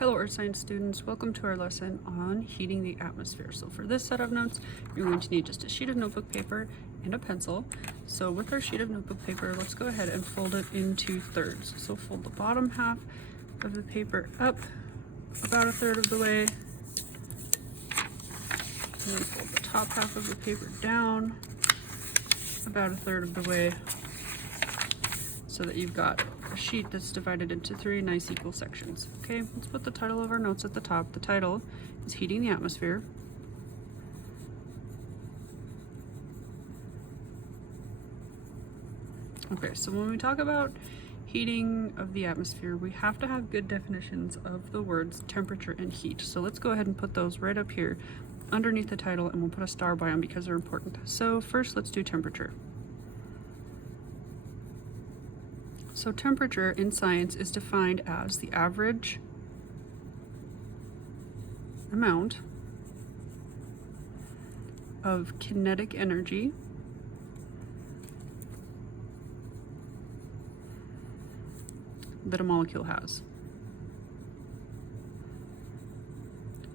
Hello Earth Science students, welcome to our lesson on heating the atmosphere. So for this set of notes, you're going to need just a sheet of notebook paper and a pencil. So with our sheet of notebook paper, let's go ahead and fold it into thirds. So fold the bottom half of the paper up about a third of the way, and then fold the top half of the paper down about a third of the way, so that you've got a sheet that's divided into three nice equal sections. Okay, let's put the title of our notes at the top. The title is Heating the Atmosphere. Okay, so when we talk about heating of the atmosphere, we have to have good definitions of the words temperature and heat. So let's go ahead and put those right up here underneath the title, and we'll put a star by them because they're important. So first, let's do temperature. So temperature in science is defined as the average amount of kinetic energy that a molecule has.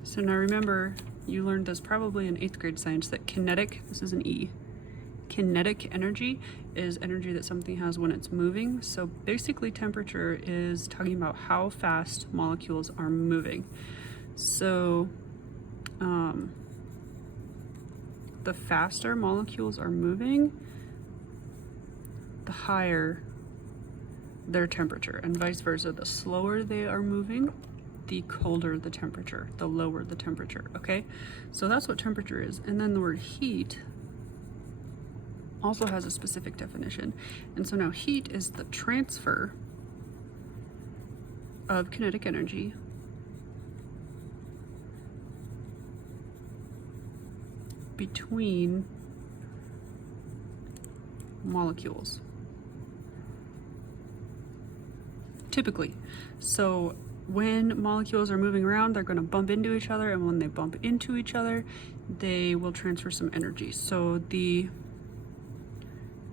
So now remember, you learned this probably in 8th grade science, that kinetic, this is an E, kinetic energy is energy that something has when it's moving. So basically temperature is talking about how fast molecules are moving. So the faster molecules are moving, the higher their temperature, and vice versa. The slower they are moving, the colder the temperature, the lower the temperature. Okay, so that's what temperature is. And then the word heat also has a specific definition. And so now heat is the transfer of kinetic energy between molecules. Typically. So when molecules are moving around, they're going to bump into each other, and when they bump into each other, they will transfer some energy. So the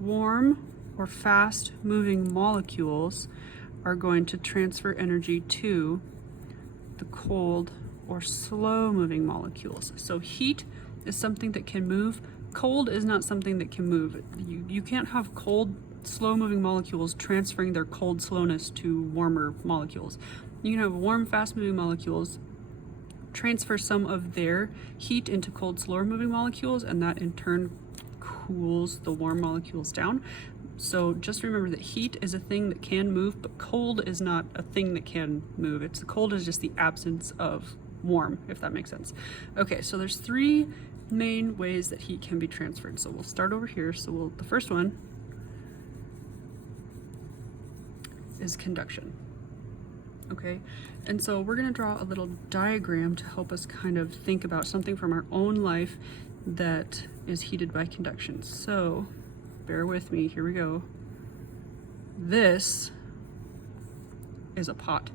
warm or fast moving molecules are going to transfer energy to the cold or slow moving molecules. So heat is something that can move. Cold is not something that can move. You can't have cold, slow moving molecules transferring their cold slowness to warmer molecules. You can have warm, fast moving molecules transfer some of their heat into cold, slower moving molecules, and that in turn cools the warm molecules down. So just remember that heat is a thing that can move, but cold is not a thing that can move. The cold is just the absence of warm, if that makes sense. Okay, so there's three main ways that heat can be transferred. So we'll start over here. So the first one is conduction. Okay, and so we're going to draw a little diagram to help us kind of think about something from our own life that is heated by conduction. So bear with me, here we go. This is a pot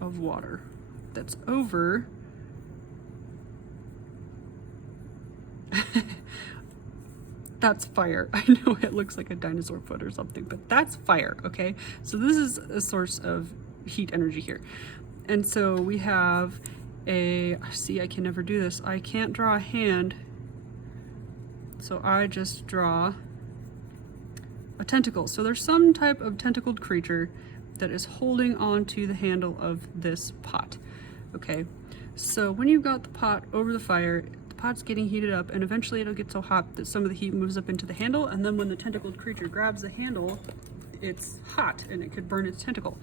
of water that's over that's fire. I know it looks like a dinosaur foot or something, but that's fire. Okay, so this is a source of heat energy here. And so we have see, I can never do this. I can't draw a hand, so I just draw a tentacle. So there's some type of tentacled creature that is holding on to the handle of this pot. Okay, so when you've got the pot over the fire, the pot's getting heated up, and eventually it'll get so hot that some of the heat moves up into the handle, and then when the tentacled creature grabs the handle, it's hot and it could burn its tentacle.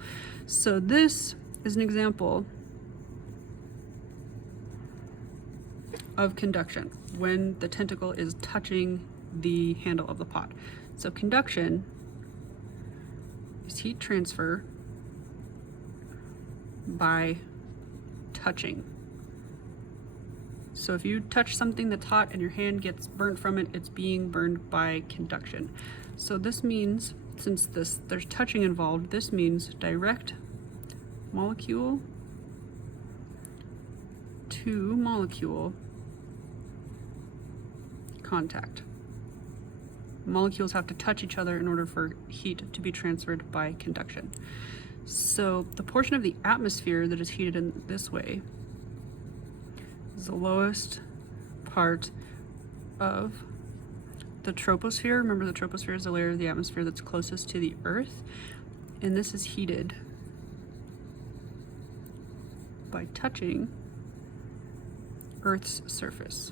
So this is an example of conduction, when the tentacle is touching the handle of the pot. So conduction is heat transfer by touching. So if you touch something that's hot and your hand gets burnt from it, it's being burned by conduction. So this means, since there's touching involved, this means direct molecule to molecule contact. Molecules have to touch each other in order for heat to be transferred by conduction. So the portion of the atmosphere that is heated in this way is the lowest part of the troposphere. Remember, the troposphere is the layer of the atmosphere that's closest to the Earth, and this is heated by touching Earth's surface.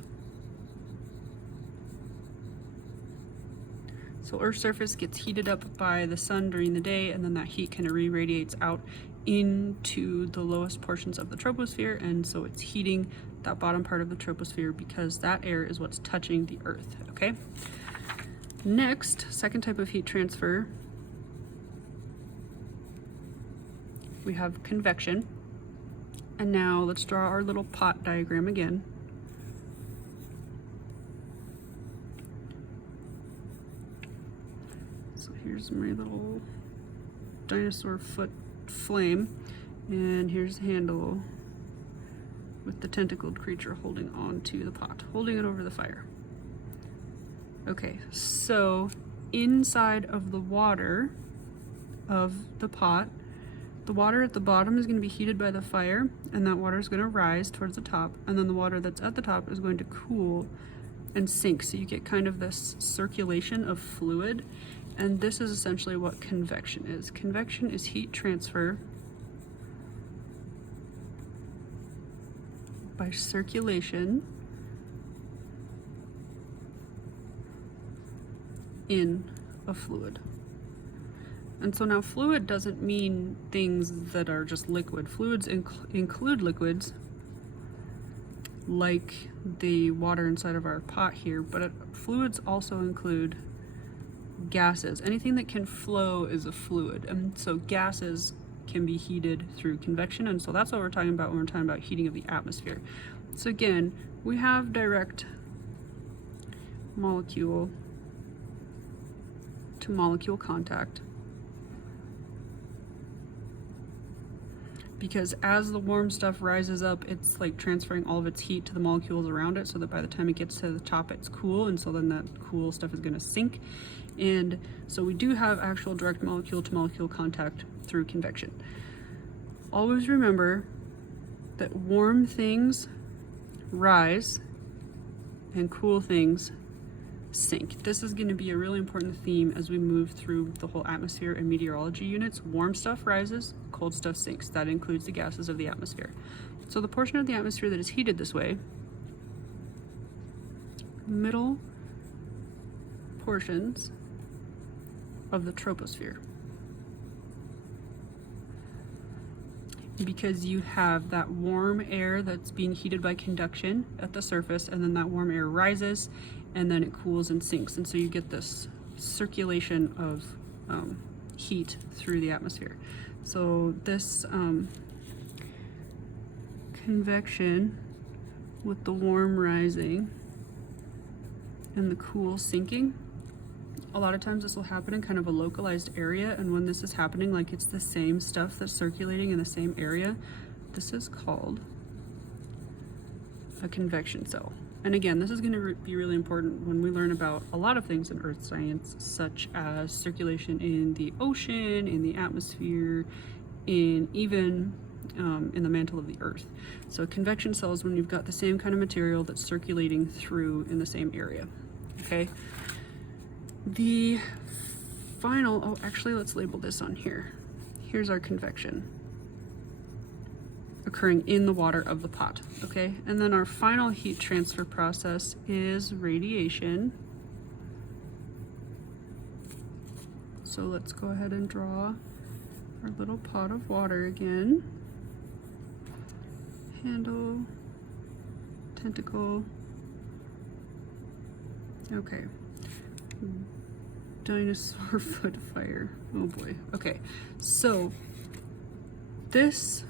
So Earth's surface gets heated up by the sun during the day, and then that heat kind of re-radiates out into the lowest portions of the troposphere, and so it's heating that bottom part of the troposphere because that air is what's touching the Earth, okay? Next, second type of heat transfer, we have convection. And now let's draw our little pot diagram again. So here's my little dinosaur foot flame, and here's the handle with the tentacled creature holding on to the pot, holding it over the fire. Okay, so inside of the water of the pot, the water at the bottom is going to be heated by the fire, and that water is going to rise towards the top, and then the water that's at the top is going to cool and sink. So you get kind of this circulation of fluid, and this is essentially what convection is. Convection is heat transfer by circulation in a fluid. And so now fluid doesn't mean things that are just liquid. Fluids include liquids like the water inside of our pot here, but fluids also include gases. Anything that can flow is a fluid, and so gases can be heated through convection, and so that's what we're talking about when we're talking about heating of the atmosphere. So again, we have direct molecule to molecule contact, because as the warm stuff rises up, it's like transferring all of its heat to the molecules around it, so that by the time it gets to the top, it's cool, and so then that cool stuff is going to sink. And so we do have actual direct molecule to molecule contact through convection. Always remember that warm things rise and cool things sink. This is going to be a really important theme as we move through the whole atmosphere and meteorology units. Warm stuff rises, cold stuff sinks. That includes the gases of the atmosphere. So the portion of the atmosphere that is heated this way, middle portions of the troposphere, because you have that warm air that's being heated by conduction at the surface, and then that warm air rises and then it cools and sinks, and so you get this circulation of heat through the atmosphere. So this convection with the warm rising and the cool sinking, a lot of times this will happen in kind of a localized area, and when this is happening, like it's the same stuff that's circulating in the same area, this is called a convection cell. And again, this is going to be really important when we learn about a lot of things in earth science, such as circulation in the ocean, in the atmosphere, in even in the mantle of the earth. So convection cells, when you've got the same kind of material that's circulating through in the same area. Okay. The final, oh, actually, let's label this on here. Here's our convection occurring in the water of the pot, okay? And then our final heat transfer process is radiation. So let's go ahead and draw our little pot of water again. Handle, tentacle, okay. Dinosaur foot fire, oh boy. Okay, so this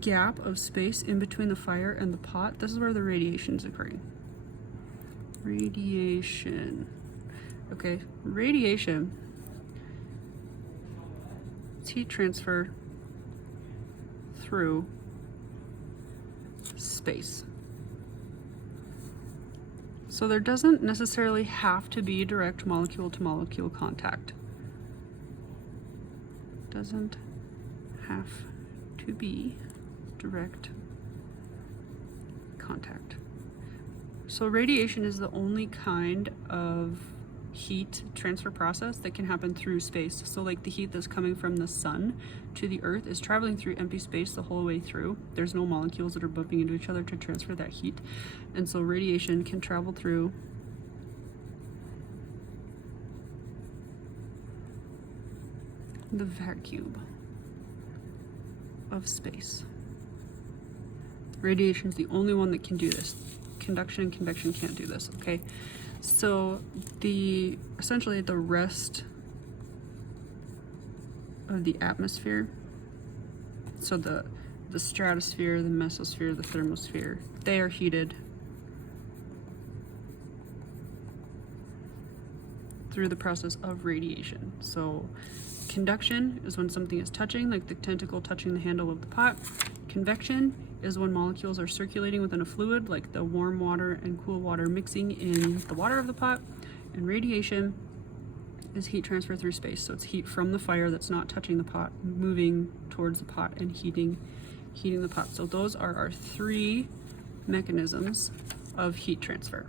gap of space in between the fire and the pot, this is where the radiation is occurring. Radiation. Okay, radiation, it's heat transfer through space. So there doesn't necessarily have to be direct molecule to molecule contact. Doesn't have to be direct contact. So radiation is the only kind of heat transfer process that can happen through space. So like the heat that's coming from the sun to the earth is traveling through empty space the whole way through. There's no molecules that are bumping into each other to transfer that heat. And so radiation can travel through the vacuum of space. Radiation is the only one that can do this. Conduction and convection can't do this, okay? So essentially the rest of the atmosphere, so the stratosphere, the mesosphere, the thermosphere, they are heated through the process of radiation. So conduction is when something is touching, like the tentacle touching the handle of the pot. Convection is when molecules are circulating within a fluid, like the warm water and cool water mixing in the water of the pot. And radiation is heat transfer through space. So it's heat from the fire that's not touching the pot, moving towards the pot and heating the pot. So those are our three mechanisms of heat transfer.